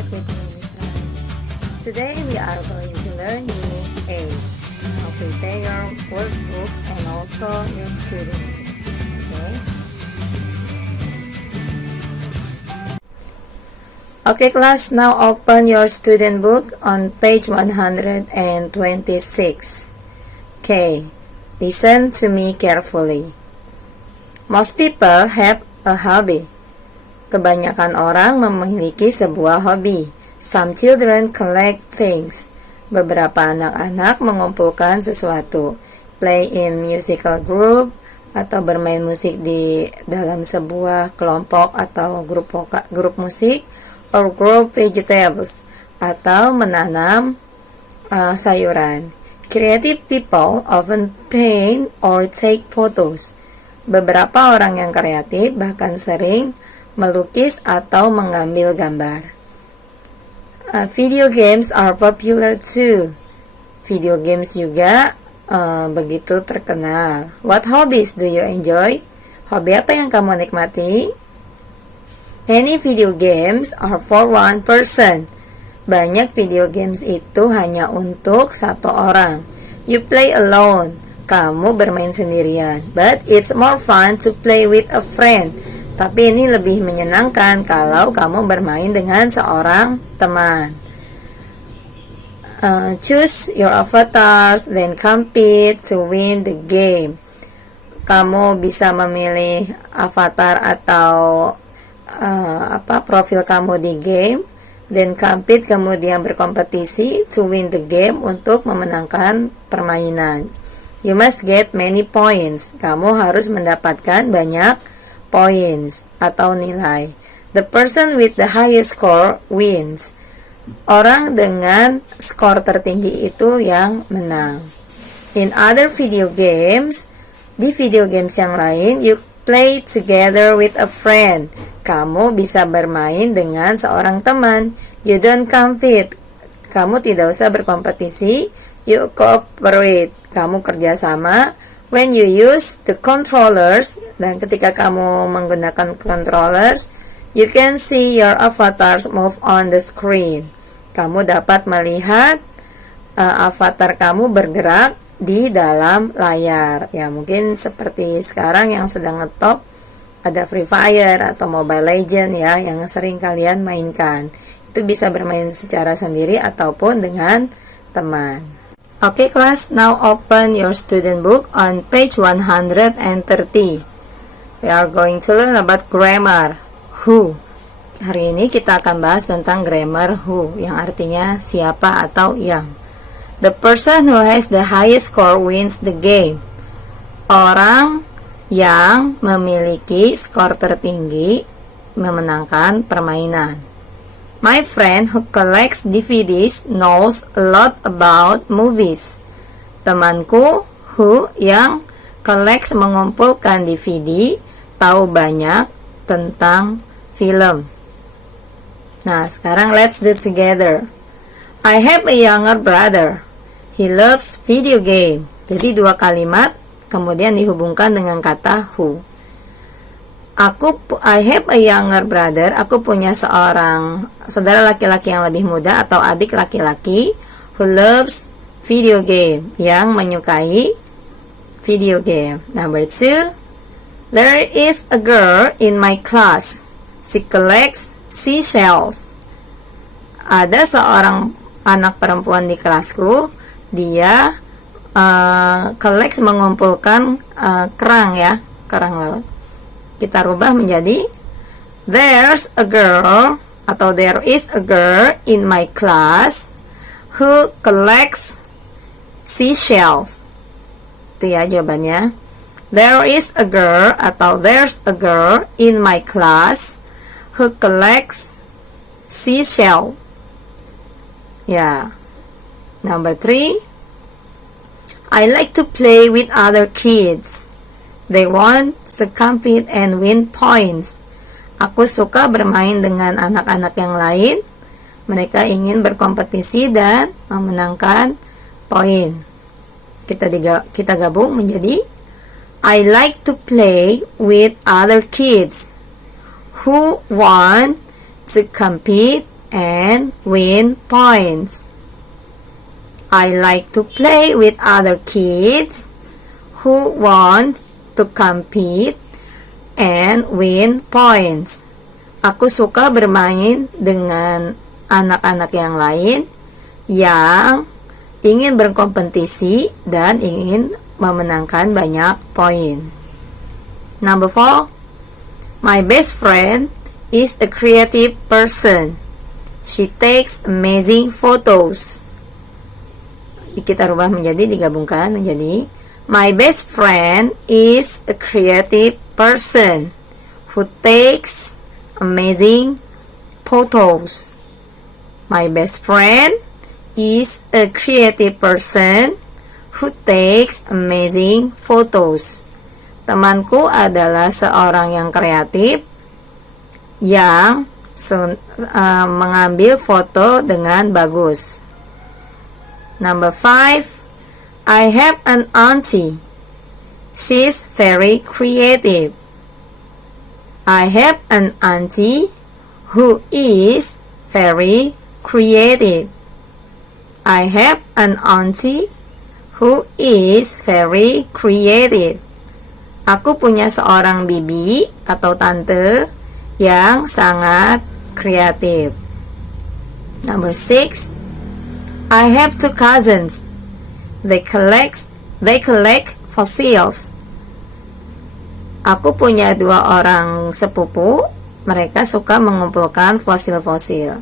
back with me, Miss Rai. Today we are going to learn Unit 8. Now prepare your workbook and also your student book. Okay class, now open your student book on page 126. Okay, listen to me carefully. Most people have a hobby. Kebanyakan orang memiliki sebuah hobi. Some children collect things. Beberapa anak-anak mengumpulkan sesuatu. Play in musical group atau bermain musik di dalam sebuah kelompok atau grup musik, or grow vegetables atau menanam sayuran. Creative people often paint or take photos. Beberapa orang yang kreatif bahkan sering melukis atau mengambil gambar. Video games are popular too. Video games juga begitu terkenal. What hobbies do you enjoy? Hobi apa yang kamu nikmati? Many video games are for one person. Banyak video games itu hanya untuk satu orang. You play alone. Kamu bermain sendirian. But it's more fun to play with a friend. Tapi ini lebih menyenangkan kalau kamu bermain dengan seorang teman. Choose your avatars, then compete to win the game. Kamu bisa memilih avatar atau profil kamu di game, then compete, kemudian berkompetisi to win the game, untuk memenangkan permainan. You must get many points. Kamu harus mendapatkan banyak points atau nilai. The person with the highest score wins. Orang dengan skor tertinggi itu yang menang. In other video games, di video games yang lain, you play together with a friend. Kamu bisa bermain dengan seorang teman. You don't compete. Kamu tidak usah berkompetisi. You cooperate. Kamu kerjasama. When you use the controllers, dan ketika kamu menggunakan controllers, you can see your avatars move on the screen. Kamu dapat melihat avatar kamu bergerak di dalam layar. Ya, mungkin seperti sekarang yang sedang ngetop, ada Free Fire atau Mobile Legend ya, yang sering kalian mainkan. Itu bisa bermain secara sendiri ataupun dengan teman. Okay class, now open your student book on page 130. We are going to learn about grammar. Who. Hari ini kita akan bahas tentang grammar who, yang artinya siapa atau yang. The person who has the highest score wins the game. Orang yang memiliki skor tertinggi memenangkan permainan. My friend who collects DVDs knows a lot about movies. Temanku who yang collects mengumpulkan DVD tahu banyak tentang film. Nah, sekarang let's do together. I have a younger brother. He loves video game. Jadi dua kalimat kemudian dihubungkan dengan kata who. I have a younger brother. Aku punya seorang saudara laki-laki yang lebih muda atau adik laki-laki who loves video game, yang menyukai video game. Number 2, there is a girl in my class. She collects seashells. Ada seorang anak perempuan di kelasku. Dia collects mengumpulkan kerang ya, kerang laut. Kita rubah menjadi there's a girl atau there is a girl in my class who collects seashells. Itu ya jawabannya. There is a girl atau there's a girl in my class who collects seashell. Ya. Number 3. I like to play with other kids. They want to compete and win points. Aku suka bermain dengan anak-anak yang lain. Mereka ingin berkompetisi dan memenangkan poin. Kita gabung menjadi I like to play with other kids who want to compete and win points. I like to play with other kids who want to compete and win points. Aku suka bermain dengan anak-anak yang lain yang ingin berkompetisi dan ingin memenangkan banyak poin. Number 4. My best friend is a creative person. She takes amazing photos. Kita rubah menjadi, digabungkan menjadi, my best friend is a creative person who takes amazing photos. My best friend is a creative person who takes amazing photos. Temanku adalah seorang yang kreatif yang mengambil foto dengan bagus. Number 5. I have an auntie. She's very creative. I have an auntie who is very creative. I have an auntie who is very creative. Aku punya seorang bibi atau tante yang sangat kreatif. Number 6. I have 2 cousins. They collect fossils. Aku punya 2 orang sepupu. Mereka suka mengumpulkan fosil-fosil.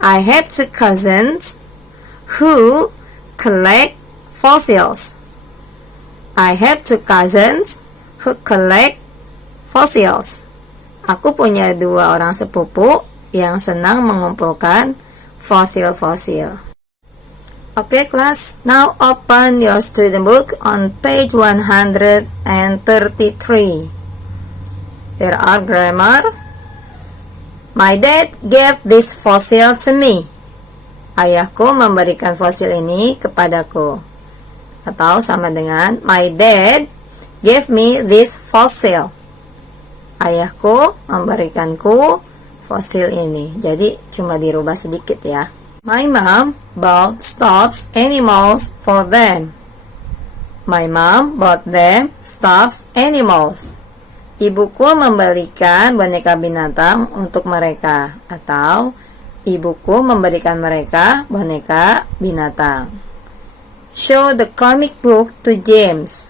I have 2 cousins who collect fossils. I have 2 cousins who collect fossils. Aku punya 2 orang sepupu yang senang mengumpulkan fosil-fosil. Okay, class. Now open your student book on page 133. There are grammar. My dad gave this fossil to me. Ayahku memberikan fosil ini kepadaku. Atau sama dengan my dad gave me this fossil. Ayahku memberikanku fosil ini. Jadi cuma dirubah sedikit ya. My mom bought stuffed animals for them. My mom bought them stuffed animals. Ibuku membelikan boneka binatang untuk mereka. Atau ibuku memberikan mereka boneka binatang. Show the comic book to James.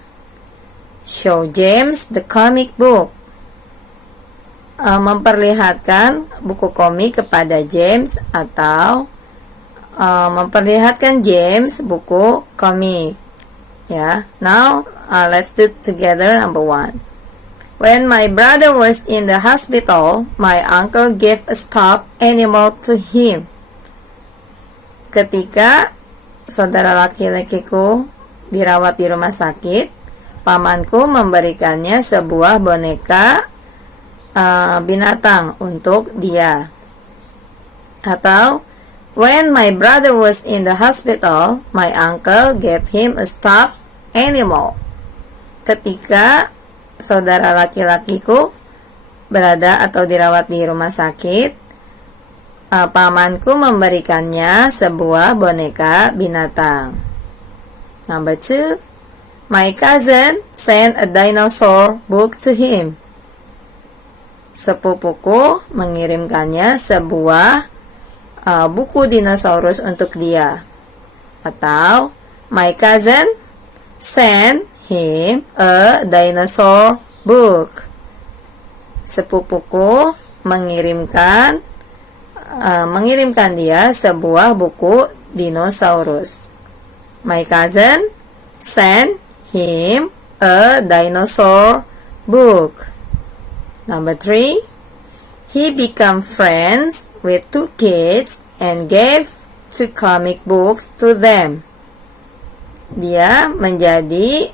Show James the comic book. Memperlihatkan buku komik kepada James atau memperlihatkan James buku komik. Ya, now let's do it together. Number 1. When my brother was in the hospital, my uncle gave a stuffed animal to him. Ketika saudara laki-lakiku dirawat di rumah sakit, pamanku memberikannya sebuah boneka binatang untuk dia. Atau when my brother was in the hospital, my uncle gave him a stuffed animal. Ketika saudara laki-lakiku berada atau dirawat di rumah sakit, pamanku memberikannya sebuah boneka binatang. Number 2. My cousin sent a dinosaur book to him. Sepupuku mengirimkannya sebuah buku dinosaurus untuk dia. Atau my cousin sent him a dinosaur book. Sepupuku mengirimkan dia sebuah buku dinosaurus. My cousin sent him a dinosaur book. Number 3. He became friends with 2 kids and gave 2 comic books to them. Dia menjadi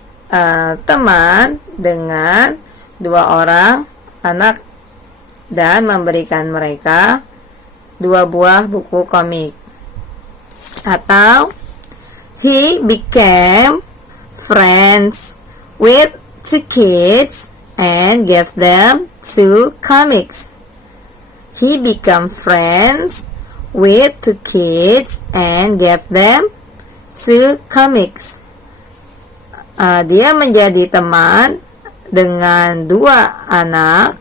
teman dengan 2 orang anak dan memberikan mereka 2 buah buku komik. Atau he became friends with 2 kids and gave them 2 comics. He became friends with two kids and gave them two comics. Dia menjadi teman dengan dua anak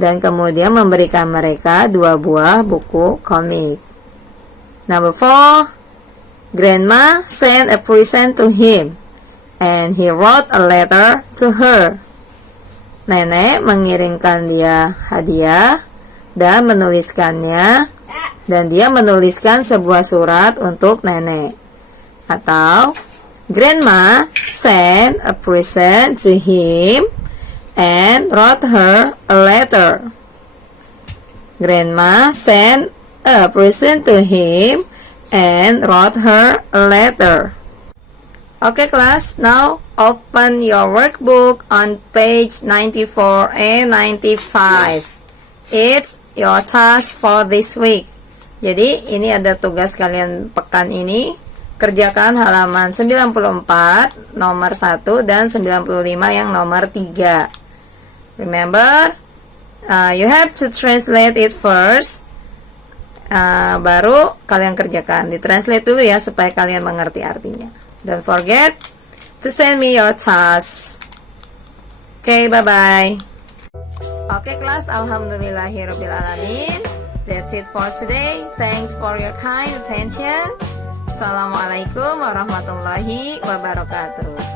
dan kemudian memberikan mereka dua buah buku komik. Number 4, Grandma sent a present to him and he wrote a letter to her. Nenek mengirimkan dia hadiah dan dia menuliskan sebuah surat untuk nenek. Atau Grandma sent a present to him and wrote her a letter. Grandma sent a present to him and wrote her a letter. Okay class, now open your workbook on page 94 and 95. It's your task for this week. Jadi ini ada tugas kalian pekan ini. Kerjakan halaman 94 nomor 1 dan 95 yang nomor 3. Remember, you have to translate it first. Baru kalian kerjakan. Ditranslate dulu ya supaya kalian mengerti artinya. Don't forget to send me your task. Okay, bye-bye. Okay, class. Alhamdulillahirrabbilalamin. That's it for today. Thanks for your kind attention. Assalamualaikum warahmatullahi wabarakatuh.